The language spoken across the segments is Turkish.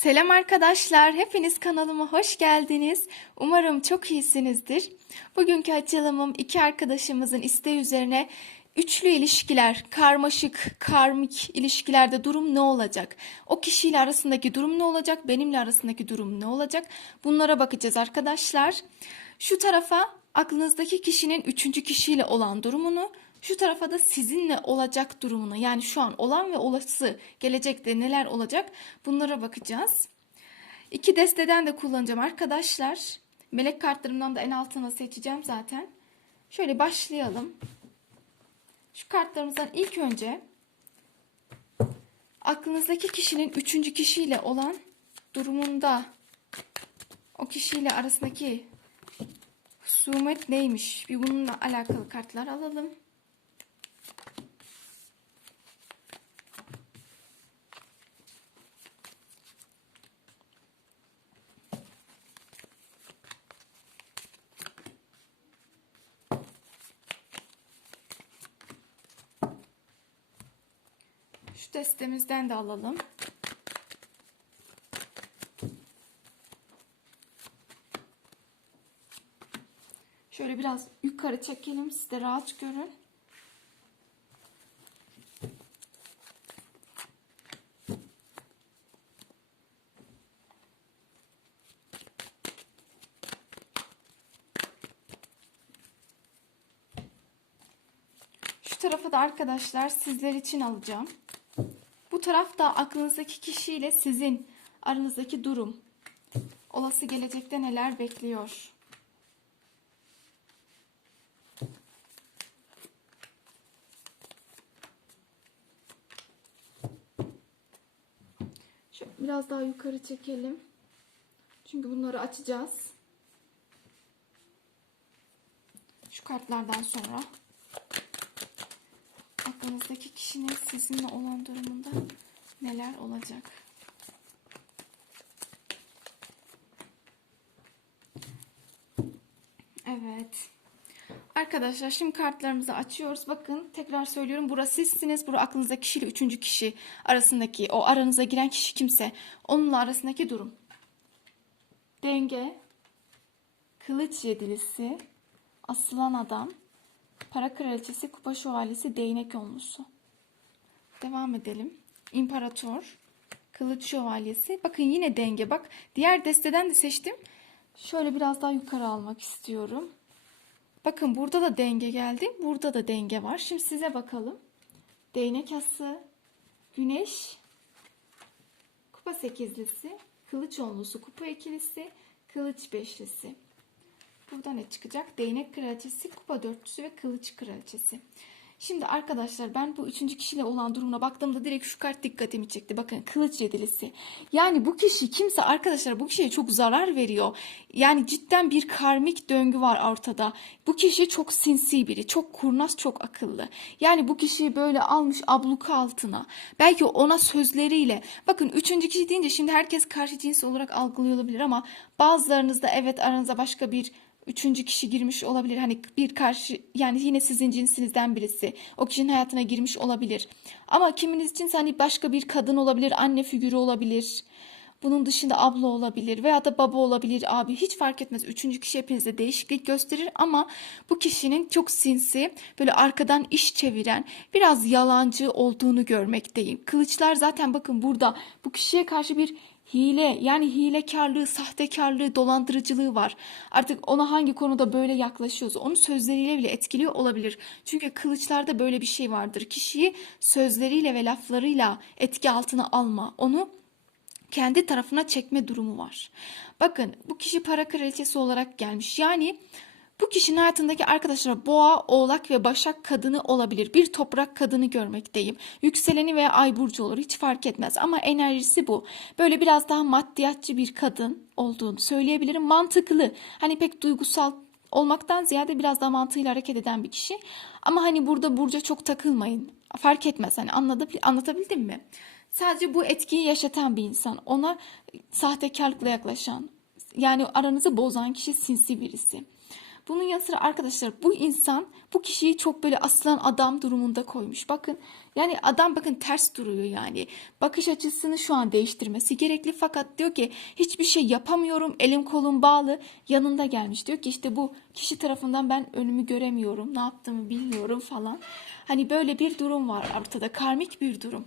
Selam arkadaşlar, hepiniz kanalıma hoş geldiniz. Umarım çok iyisinizdir. Bugünkü açılımım iki arkadaşımızın isteği üzerine üçlü ilişkiler, karmaşık, karmik ilişkilerde durum ne olacak? O kişiyle arasındaki durum ne olacak? Benimle arasındaki durum ne olacak? Bunlara bakacağız arkadaşlar. Şu tarafa aklınızdaki kişinin üçüncü kişiyle olan durumunu, şu tarafa da sizinle olacak durumunu yani şu an olan ve olası gelecekte neler olacak bunlara bakacağız. İki desteden de kullanacağım arkadaşlar. Melek kartlarımdan da en altına seçeceğim zaten. Şöyle başlayalım. Şu kartlarımızdan ilk önce aklınızdaki kişinin üçüncü kişiyle olan durumunda o kişiyle arasındaki husumet neymiş? Bir bununla alakalı kartlar alalım. Şu destemizden de alalım. Şöyle biraz yukarı çekelim siz de rahat görün. Şu tarafı da arkadaşlar sizler için alacağım. Bu tarafta aklınızdaki kişiyle sizin aranızdaki durum. Olası gelecekte neler bekliyor? Şöyle biraz daha yukarı çekelim. Çünkü bunları açacağız. Şu kartlardan sonra aklınızdaki kişinin sizinle olan durumunda neler olacak? Evet. Arkadaşlar şimdi kartlarımızı açıyoruz. Bakın tekrar söylüyorum. Burası sizsiniz. Bura aklınızdaki kişiyle üçüncü kişi arasındaki o aranıza giren kişi kimse. Onunla arasındaki durum. Denge. Kılıç yedilisi. Asılan adam. Para kraliçesi, kupa şövalyesi, değnek onlusu. Devam edelim. İmparator, kılıç şövalyesi. Bakın yine denge. Bak diğer desteden de seçtim. Şöyle biraz daha yukarı almak istiyorum. Bakın burada da denge geldi. Burada da denge var. Şimdi size bakalım. Değnek ası, güneş, kupa sekizlisi, kılıç onlusu, kupa ikilisi, kılıç beşlisi. Burada ne çıkacak? Değnek kraliçesi, kupa dörtlüsü ve kılıç kraliçesi. Şimdi arkadaşlar ben bu üçüncü kişiyle olan durumuna baktığımda direkt şu kart dikkatimi çekti. Bakın kılıç yedilisi. Yani bu kişi kimse arkadaşlar bu kişiye çok zarar veriyor. Yani cidden bir karmik döngü var ortada. Bu kişi çok sinsi biri. Çok kurnaz, çok akıllı. Yani bu kişiyi böyle almış abluka altına. Belki ona sözleriyle. Bakın üçüncü kişi deyince şimdi herkes karşı cins olarak algılıyor olabilir ama bazılarınızda evet aranıza başka bir üçüncü kişi girmiş olabilir. Hani bir karşı yani yine sizin cinsinizden birisi o kişinin hayatına girmiş olabilir. Ama kiminiz için hani başka bir kadın olabilir, anne figürü olabilir. Bunun dışında abla olabilir veya da baba olabilir, abi hiç fark etmez. Üçüncü kişi hepinize değişiklik gösterir ama bu kişinin çok sinsi, böyle arkadan iş çeviren, biraz yalancı olduğunu görmekteyim. Kılıçlar zaten bakın burada bu kişiye karşı bir hile yani hilekarlığı, sahtekarlığı, dolandırıcılığı var. Artık ona hangi konuda böyle yaklaşıyorsa onu sözleriyle bile etkiliyor olabilir. Çünkü kılıçlarda böyle bir şey vardır. Kişiyi sözleriyle ve laflarıyla etki altına alma. Onu kendi tarafına çekme durumu var. Bakın bu kişi para kraliçesi olarak gelmiş. Yani bu kişinin hayatındaki arkadaşlar boğa, oğlak ve başak kadını olabilir. Bir toprak kadını görmekteyim. Yükseleni veya ay burcu olur hiç fark etmez ama enerjisi bu. Böyle biraz daha maddiyatçı bir kadın olduğunu söyleyebilirim. Mantıklı. Hani pek duygusal olmaktan ziyade biraz daha mantığıyla hareket eden bir kişi. Ama hani burada burca çok takılmayın. Fark etmez hani anladı, anlatabildim mi? Sadece bu etkiyi yaşatan bir insan. Ona sahtekarlıkla yaklaşan, yani aranızı bozan kişi sinsi birisi. Bunun yanı sıra arkadaşlar bu insan bu kişiyi çok böyle aslan adam durumunda koymuş. Bakın yani adam bakın ters duruyor yani. Bakış açısını şu an değiştirmesi gerekli fakat diyor ki hiçbir şey yapamıyorum. Elim kolum bağlı. Yanında gelmiş. Diyor ki işte bu kişi tarafından ben önümü göremiyorum. Ne yaptığımı bilmiyorum falan. Hani böyle bir durum var ortada. Karmik bir durum.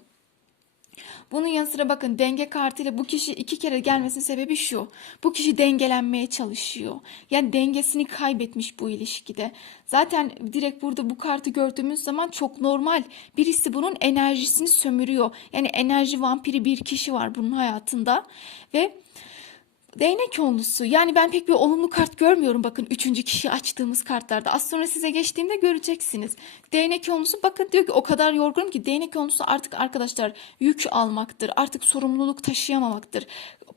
Bunun yanı sıra bakın denge kartıyla bu kişi iki kere gelmesinin sebebi şu. Bu kişi dengelenmeye çalışıyor. Yani dengesini kaybetmiş bu ilişkide. Zaten direkt burada bu kartı gördüğümüz zaman çok normal. Birisi bunun enerjisini sömürüyor. Yani enerji vampiri bir kişi var bunun hayatında. Ve Değnek onlusu. Yani ben pek bir olumlu kart görmüyorum bakın üçüncü kişi açtığımız kartlarda. Az sonra size geçtiğimde göreceksiniz. Değnek onlusu bakın diyor ki o kadar yorgunum ki değnek onlusu artık arkadaşlar yük almaktır. Artık sorumluluk taşıyamamaktır.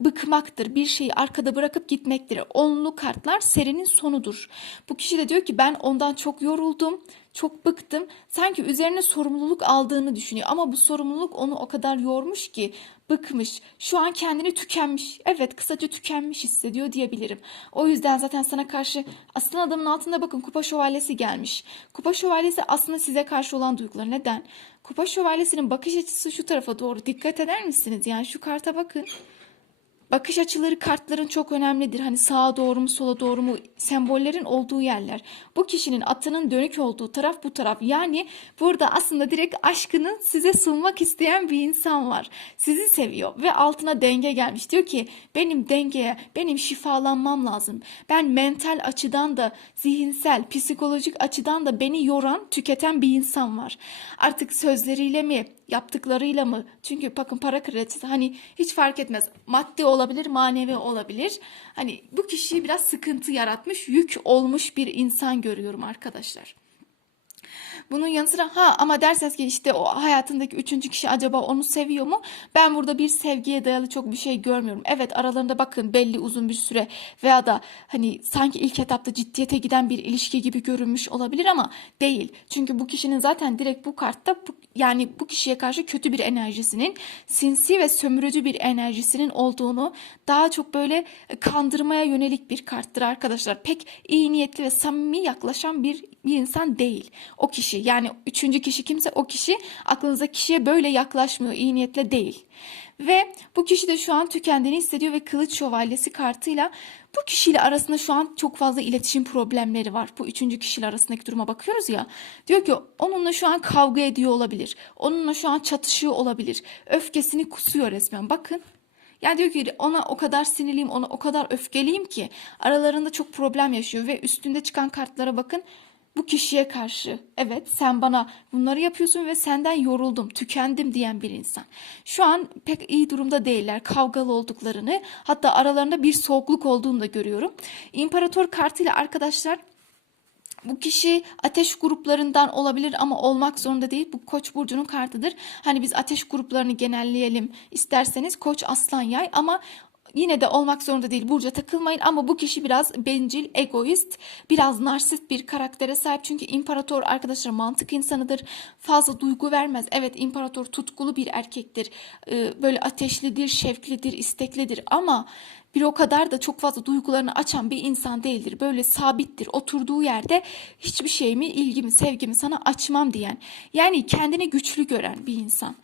Bıkmaktır. Bir şeyi arkada bırakıp gitmektir. Onlu kartlar serinin sonudur. Bu kişi de diyor ki ben ondan çok yoruldum. Çok bıktım. Sanki üzerine sorumluluk aldığını düşünüyor. Ama bu sorumluluk onu o kadar yormuş ki bıkmış. Şu an kendini tükenmiş. Evet kısaca tükenmiş hissediyor diyebilirim. O yüzden zaten sana karşı aslan adamın altında bakın kupa şövalyesi gelmiş. Kupa şövalyesi aslında size karşı olan duygular. Neden? Kupa şövalyesinin bakış açısı şu tarafa doğru. Dikkat eder misiniz? Yani şu karta bakın. Bakış açıları kartların çok önemlidir. Hani sağa doğru mu sola doğru mu sembollerin olduğu yerler. Bu kişinin atının dönük olduğu taraf bu taraf. Yani burada aslında direkt aşkını size sunmak isteyen bir insan var. Sizi seviyor ve altına denge gelmiş. Diyor ki benim dengeye, benim şifalanmam lazım. Ben mental açıdan da, zihinsel, psikolojik açıdan da beni yoran, tüketen bir insan var. Artık sözleriyle mi, yaptıklarıyla mı? Çünkü bakın para kredisi hani hiç fark etmez. Maddi olabilir, manevi olabilir. Hani bu kişiyi biraz sıkıntı yaratmış, yük olmuş bir insan görüyorum arkadaşlar. Bunun yanı sıra ha ama derseniz ki işte o hayatındaki üçüncü kişi acaba onu seviyor mu? Ben burada bir sevgiye dayalı çok bir şey görmüyorum. Evet aralarında bakın belli uzun bir süre veya da hani sanki ilk etapta ciddiyete giden bir ilişki gibi görünmüş olabilir ama değil. Çünkü bu kişinin zaten direkt bu kartta bu, yani bu kişiye karşı kötü bir enerjisinin, sinsi ve sömürücü bir enerjisinin olduğunu daha çok böyle kandırmaya yönelik bir karttır arkadaşlar. Pek iyi niyetli ve samimi yaklaşan bir, bir insan değil. O kişi yani üçüncü kişi kimse o kişi aklınıza kişiye böyle yaklaşmıyor. iyi niyetle değil. Ve bu kişi de şu an tükendiğini hissediyor ve kılıç şövalyesi kartıyla bu kişiyle arasında şu an çok fazla iletişim problemleri var. Bu üçüncü kişiyle arasındaki duruma bakıyoruz ya. Diyor ki onunla şu an kavga ediyor olabilir. Onunla şu an çatışıyor olabilir. Öfkesini kusuyor resmen. Bakın yani diyor ki ona o kadar sinirliyim, ona o kadar öfkeliyim ki aralarında çok problem yaşıyor ve üstünde çıkan kartlara bakın bu kişiye karşı evet sen bana bunları yapıyorsun ve senden yoruldum, tükendim diyen bir insan. Şu an pek iyi durumda değiller. Kavgalı olduklarını hatta aralarında bir soğukluk olduğunu da görüyorum. İmparator kartıyla arkadaşlar bu kişi ateş gruplarından olabilir ama olmak zorunda değil. Bu Koç burcunun kartıdır. Hani biz ateş gruplarını genelleyelim isterseniz Koç, Aslan, Yay ama Yine de olmak zorunda değil. Burca takılmayın ama bu kişi biraz bencil, egoist, biraz narsist bir karaktere sahip. Çünkü imparator arkadaşlar mantık insanıdır. Fazla duygu vermez. Evet imparator tutkulu bir erkektir. Ee, böyle ateşlidir, şevklidir, isteklidir ama bir o kadar da çok fazla duygularını açan bir insan değildir. Böyle sabittir. Oturduğu yerde hiçbir şeyimi, ilgimi, sevgimi sana açmam diyen. Yani kendini güçlü gören bir insan.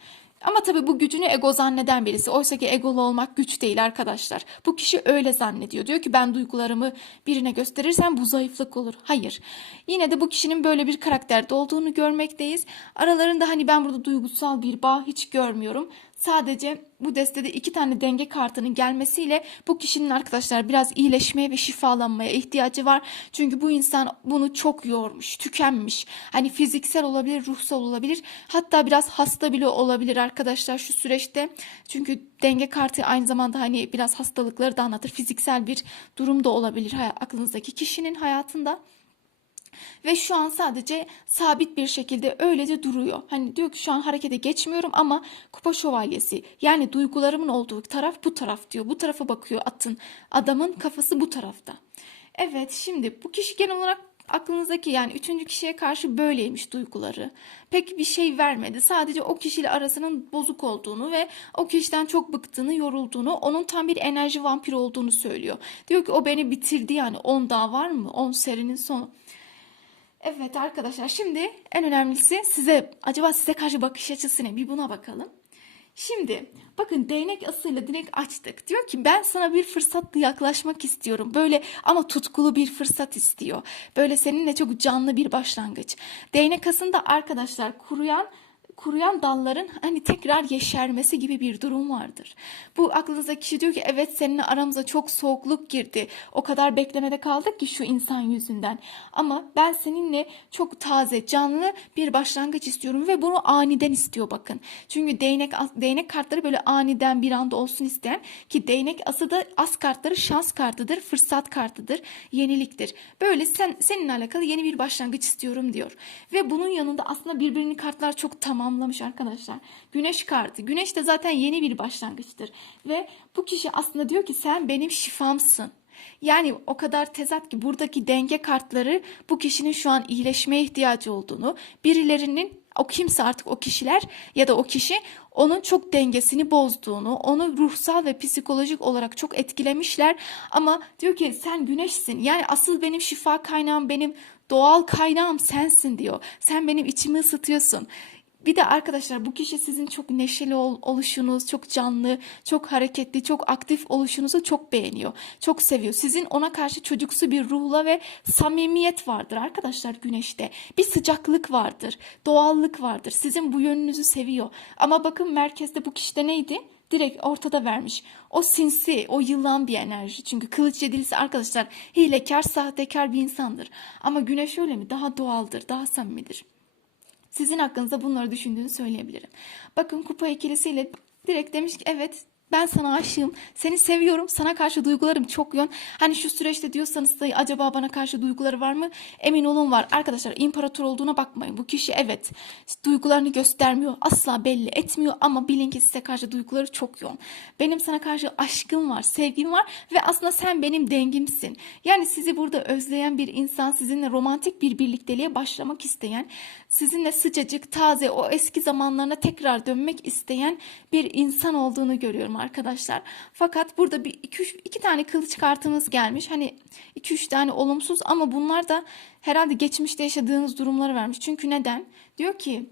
Ama tabii bu gücünü ego zanneden birisi. Oysa ki egolu olmak güç değil arkadaşlar. Bu kişi öyle zannediyor. Diyor ki ben duygularımı birine gösterirsem bu zayıflık olur. Hayır. Yine de bu kişinin böyle bir karakterde olduğunu görmekteyiz. Aralarında hani ben burada duygusal bir bağ hiç görmüyorum. Sadece bu destede iki tane denge kartının gelmesiyle bu kişinin arkadaşlar biraz iyileşmeye ve şifalanmaya ihtiyacı var. Çünkü bu insan bunu çok yormuş, tükenmiş. Hani fiziksel olabilir, ruhsal olabilir. Hatta biraz hasta bile olabilir arkadaşlar şu süreçte. Çünkü denge kartı aynı zamanda hani biraz hastalıkları da anlatır. Fiziksel bir durum da olabilir aklınızdaki kişinin hayatında. Ve şu an sadece sabit bir şekilde öylece duruyor. Hani diyor ki şu an harekete geçmiyorum ama kupa şövalyesi yani duygularımın olduğu taraf bu taraf diyor. Bu tarafa bakıyor atın. Adamın kafası bu tarafta. Evet şimdi bu kişi genel olarak aklınızdaki yani üçüncü kişiye karşı böyleymiş duyguları. Pek bir şey vermedi. Sadece o kişiyle arasının bozuk olduğunu ve o kişiden çok bıktığını, yorulduğunu, onun tam bir enerji vampiri olduğunu söylüyor. Diyor ki o beni bitirdi yani 10 daha var mı? 10 serinin sonu. Evet arkadaşlar şimdi en önemlisi size acaba size karşı bakış açısı ne? Bir buna bakalım. Şimdi bakın değnek asıyla direkt açtık. Diyor ki ben sana bir fırsatla yaklaşmak istiyorum. Böyle ama tutkulu bir fırsat istiyor. Böyle seninle çok canlı bir başlangıç. Değnek asında arkadaşlar kuruyan kuruyan dalların hani tekrar yeşermesi gibi bir durum vardır. Bu aklınıza kişi diyor ki evet seninle aramıza çok soğukluk girdi. O kadar beklemede kaldık ki şu insan yüzünden. Ama ben seninle çok taze, canlı bir başlangıç istiyorum ve bunu aniden istiyor bakın. Çünkü değnek değnek kartları böyle aniden bir anda olsun isteyen ki değnek ası da as kartları şans kartıdır, fırsat kartıdır, yeniliktir. Böyle sen seninle alakalı yeni bir başlangıç istiyorum diyor. Ve bunun yanında aslında birbirini kartlar çok tamamlamış arkadaşlar. Güneş kartı. Güneş de zaten yeni bir başlangıçtır. Ve bu kişi aslında diyor ki sen benim şifamsın. Yani o kadar tezat ki buradaki denge kartları bu kişinin şu an iyileşmeye ihtiyacı olduğunu, birilerinin o kimse artık o kişiler ya da o kişi onun çok dengesini bozduğunu, onu ruhsal ve psikolojik olarak çok etkilemişler. Ama diyor ki sen güneşsin. Yani asıl benim şifa kaynağım, benim doğal kaynağım sensin diyor. Sen benim içimi ısıtıyorsun. Bir de arkadaşlar bu kişi sizin çok neşeli ol, oluşunuz, çok canlı, çok hareketli, çok aktif oluşunuzu çok beğeniyor. Çok seviyor. Sizin ona karşı çocuksu bir ruhla ve samimiyet vardır arkadaşlar güneşte. Bir sıcaklık vardır, doğallık vardır. Sizin bu yönünüzü seviyor. Ama bakın merkezde bu kişide neydi? direkt ortada vermiş. O sinsi, o yılan bir enerji. Çünkü kılıç yedilisi arkadaşlar hilekar, sahtekar bir insandır. Ama güneş öyle mi? Daha doğaldır, daha samimidir. Sizin hakkınızda bunları düşündüğünü söyleyebilirim. Bakın kupa ikilisiyle direkt demiş ki evet ben sana aşığım. Seni seviyorum. Sana karşı duygularım çok yoğun. Hani şu süreçte diyorsanız da acaba bana karşı duyguları var mı? Emin olun var. Arkadaşlar imparator olduğuna bakmayın. Bu kişi evet duygularını göstermiyor. Asla belli etmiyor ama bilin ki size karşı duyguları çok yoğun. Benim sana karşı aşkım var, sevgim var ve aslında sen benim dengimsin. Yani sizi burada özleyen bir insan, sizinle romantik bir birlikteliğe başlamak isteyen, sizinle sıcacık, taze, o eski zamanlarına tekrar dönmek isteyen bir insan olduğunu görüyorum arkadaşlar. Fakat burada bir iki, üç, iki tane kılıç kartımız gelmiş. Hani iki üç tane olumsuz ama bunlar da herhalde geçmişte yaşadığınız durumları vermiş. Çünkü neden? Diyor ki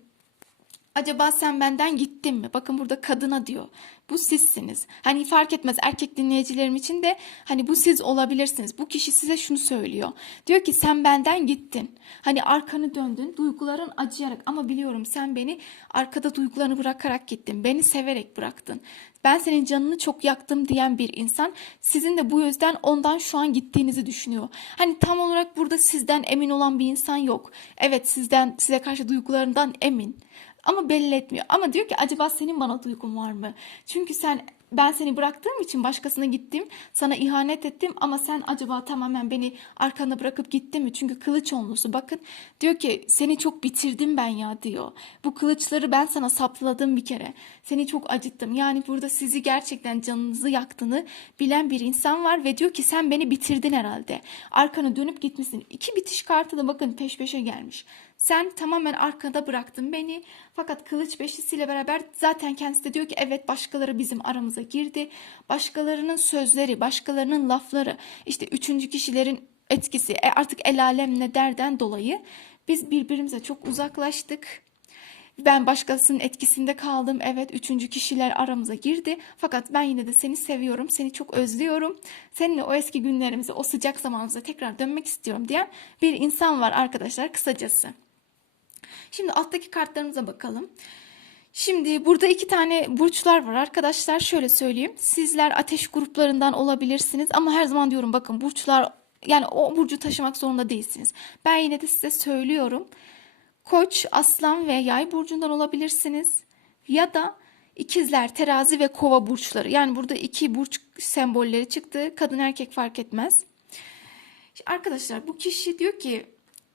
Acaba sen benden gittin mi? Bakın burada kadına diyor. Bu sizsiniz. Hani fark etmez erkek dinleyicilerim için de hani bu siz olabilirsiniz. Bu kişi size şunu söylüyor. Diyor ki sen benden gittin. Hani arkanı döndün. Duyguların acıyarak ama biliyorum sen beni arkada duygularını bırakarak gittin. Beni severek bıraktın. Ben senin canını çok yaktım diyen bir insan sizin de bu yüzden ondan şu an gittiğinizi düşünüyor. Hani tam olarak burada sizden emin olan bir insan yok. Evet sizden size karşı duygularından emin. Ama belli etmiyor. Ama diyor ki acaba senin bana duygun var mı? Çünkü sen ben seni bıraktığım için başkasına gittim. Sana ihanet ettim ama sen acaba tamamen beni arkanda bırakıp gittin mi? Çünkü kılıç onlusu bakın diyor ki seni çok bitirdim ben ya diyor. Bu kılıçları ben sana sapladım bir kere. Seni çok acıttım. Yani burada sizi gerçekten canınızı yaktığını bilen bir insan var ve diyor ki sen beni bitirdin herhalde. Arkanı dönüp gitmişsin. İki bitiş kartı da bakın peş peşe gelmiş. Sen tamamen arkada bıraktın beni. Fakat kılıç beşlisiyle beraber zaten kendisi de diyor ki evet başkaları bizim aramıza girdi. Başkalarının sözleri, başkalarının lafları, işte üçüncü kişilerin etkisi, e artık el alem ne derden dolayı biz birbirimize çok uzaklaştık. Ben başkasının etkisinde kaldım. Evet üçüncü kişiler aramıza girdi. Fakat ben yine de seni seviyorum. Seni çok özlüyorum. Seninle o eski günlerimize, o sıcak zamanımıza tekrar dönmek istiyorum diyen bir insan var arkadaşlar kısacası. Şimdi alttaki kartlarımıza bakalım. Şimdi burada iki tane burçlar var arkadaşlar. Şöyle söyleyeyim. Sizler ateş gruplarından olabilirsiniz ama her zaman diyorum bakın burçlar yani o burcu taşımak zorunda değilsiniz. Ben yine de size söylüyorum. Koç, aslan ve yay burcundan olabilirsiniz. Ya da ikizler, terazi ve kova burçları. Yani burada iki burç sembolleri çıktı. Kadın erkek fark etmez. Arkadaşlar bu kişi diyor ki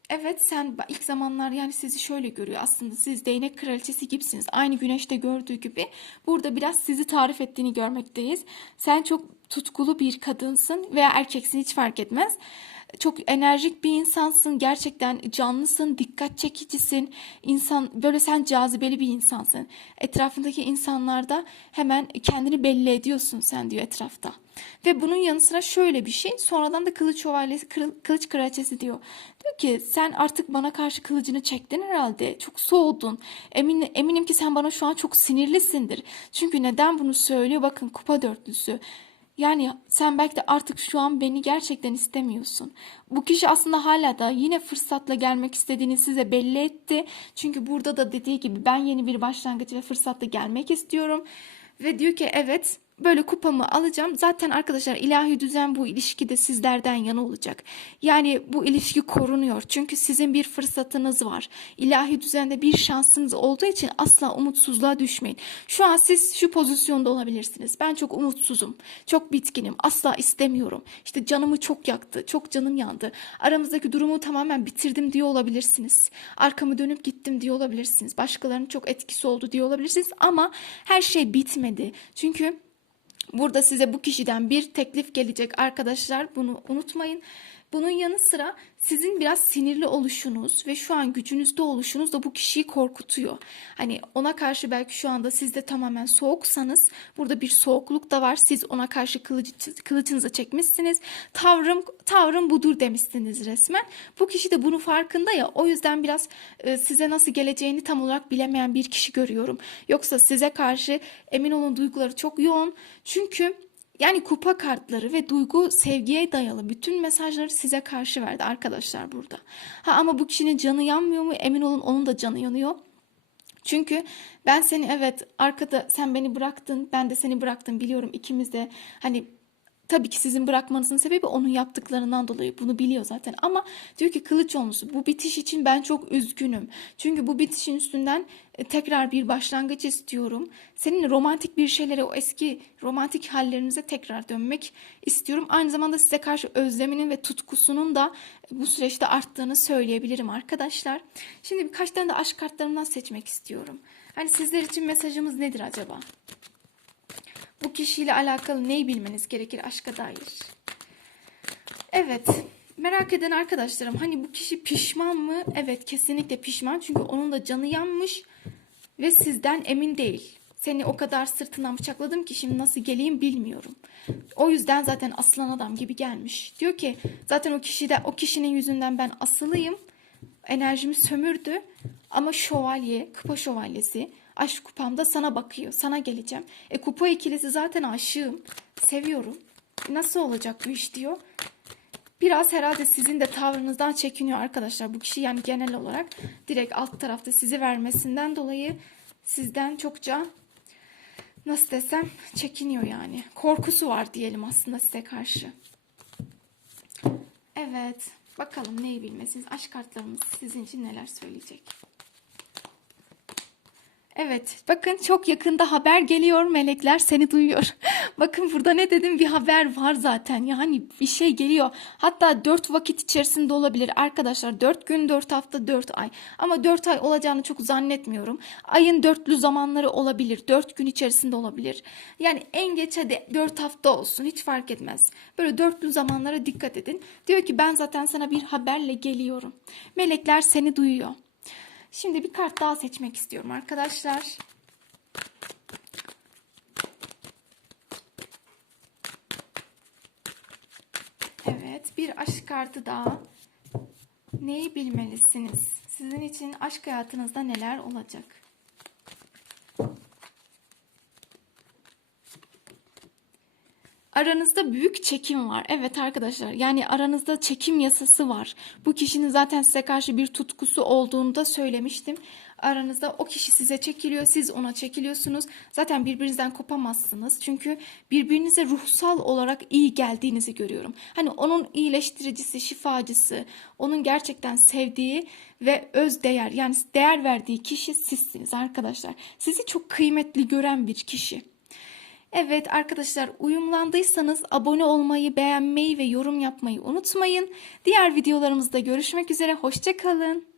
Evet sen ilk zamanlar yani sizi şöyle görüyor aslında siz değnek kraliçesi gibisiniz. Aynı güneşte gördüğü gibi burada biraz sizi tarif ettiğini görmekteyiz. Sen çok tutkulu bir kadınsın veya erkeksin hiç fark etmez. Çok enerjik bir insansın. Gerçekten canlısın, dikkat çekicisin. İnsan böyle sen cazibeli bir insansın. Etrafındaki insanlarda hemen kendini belli ediyorsun sen diyor etrafta. Ve bunun yanı sıra şöyle bir şey. Sonradan da kılıç kırı- kılıç kraliçesi diyor. Diyor ki sen artık bana karşı kılıcını çektin herhalde. Çok soğudun. Emin, eminim ki sen bana şu an çok sinirlisindir. Çünkü neden bunu söylüyor? Bakın kupa dörtlüsü. Yani sen belki de artık şu an beni gerçekten istemiyorsun. Bu kişi aslında hala da yine fırsatla gelmek istediğini size belli etti. Çünkü burada da dediği gibi ben yeni bir başlangıç ve fırsatla gelmek istiyorum. Ve diyor ki evet böyle kupamı alacağım. Zaten arkadaşlar ilahi düzen bu ilişkide sizlerden yana olacak. Yani bu ilişki korunuyor. Çünkü sizin bir fırsatınız var. İlahi düzende bir şansınız olduğu için asla umutsuzluğa düşmeyin. Şu an siz şu pozisyonda olabilirsiniz. Ben çok umutsuzum. Çok bitkinim. Asla istemiyorum. İşte canımı çok yaktı. Çok canım yandı. Aramızdaki durumu tamamen bitirdim diye olabilirsiniz. Arkamı dönüp gittim diye olabilirsiniz. Başkalarının çok etkisi oldu diye olabilirsiniz. Ama her şey bitmedi. Çünkü Burada size bu kişiden bir teklif gelecek arkadaşlar. Bunu unutmayın. Bunun yanı sıra sizin biraz sinirli oluşunuz ve şu an gücünüzde oluşunuz da bu kişiyi korkutuyor. Hani ona karşı belki şu anda siz de tamamen soğuksanız burada bir soğukluk da var. Siz ona karşı kılıcı, kılıcınızı çekmişsiniz. Tavrım tavrım budur demişsiniz resmen. Bu kişi de bunun farkında ya. O yüzden biraz e, size nasıl geleceğini tam olarak bilemeyen bir kişi görüyorum. Yoksa size karşı emin olun duyguları çok yoğun. Çünkü yani kupa kartları ve duygu sevgiye dayalı bütün mesajları size karşı verdi arkadaşlar burada. Ha ama bu kişinin canı yanmıyor mu? Emin olun onun da canı yanıyor. Çünkü ben seni evet arkada sen beni bıraktın ben de seni bıraktım biliyorum ikimiz de hani tabii ki sizin bırakmanızın sebebi onun yaptıklarından dolayı bunu biliyor zaten ama diyor ki kılıç olmusu bu bitiş için ben çok üzgünüm. Çünkü bu bitişin üstünden e, tekrar bir başlangıç istiyorum. Senin romantik bir şeylere o eski romantik hallerinize tekrar dönmek istiyorum. Aynı zamanda size karşı özleminin ve tutkusunun da bu süreçte arttığını söyleyebilirim arkadaşlar. Şimdi birkaç tane de aşk kartlarımdan seçmek istiyorum. Hani sizler için mesajımız nedir acaba? Bu kişiyle alakalı neyi bilmeniz gerekir aşka dair? Evet. Merak eden arkadaşlarım hani bu kişi pişman mı? Evet kesinlikle pişman. Çünkü onun da canı yanmış ve sizden emin değil. Seni o kadar sırtından bıçakladım ki şimdi nasıl geleyim bilmiyorum. O yüzden zaten aslan adam gibi gelmiş. Diyor ki zaten o kişide o kişinin yüzünden ben asılıyım. Enerjimi sömürdü. Ama şövalye, kupa şövalyesi aşk kupamda sana bakıyor. Sana geleceğim. E kupa ikilisi zaten aşığım. Seviyorum. Nasıl olacak bu iş diyor. Biraz herhalde sizin de tavrınızdan çekiniyor arkadaşlar. Bu kişi yani genel olarak direkt alt tarafta sizi vermesinden dolayı sizden çokça nasıl desem çekiniyor yani. Korkusu var diyelim aslında size karşı. Evet. Bakalım neyi bilmesiniz. Aşk kartlarımız sizin için neler söyleyecek. Evet, bakın çok yakında haber geliyor. Melekler seni duyuyor. bakın burada ne dedim? Bir haber var zaten. Yani bir şey geliyor. Hatta 4 vakit içerisinde olabilir. Arkadaşlar 4 gün, 4 hafta, 4 ay. Ama 4 ay olacağını çok zannetmiyorum. Ayın dörtlü zamanları olabilir. 4 gün içerisinde olabilir. Yani en geç hadi 4 hafta olsun. Hiç fark etmez. Böyle dörtlü zamanlara dikkat edin. Diyor ki ben zaten sana bir haberle geliyorum. Melekler seni duyuyor. Şimdi bir kart daha seçmek istiyorum arkadaşlar. Evet, bir aşk kartı daha. Neyi bilmelisiniz? Sizin için aşk hayatınızda neler olacak? Aranızda büyük çekim var. Evet arkadaşlar yani aranızda çekim yasası var. Bu kişinin zaten size karşı bir tutkusu olduğunu da söylemiştim. Aranızda o kişi size çekiliyor, siz ona çekiliyorsunuz. Zaten birbirinizden kopamazsınız. Çünkü birbirinize ruhsal olarak iyi geldiğinizi görüyorum. Hani onun iyileştiricisi, şifacısı, onun gerçekten sevdiği ve öz değer yani değer verdiği kişi sizsiniz arkadaşlar. Sizi çok kıymetli gören bir kişi. Evet arkadaşlar uyumlandıysanız abone olmayı, beğenmeyi ve yorum yapmayı unutmayın. Diğer videolarımızda görüşmek üzere. Hoşçakalın.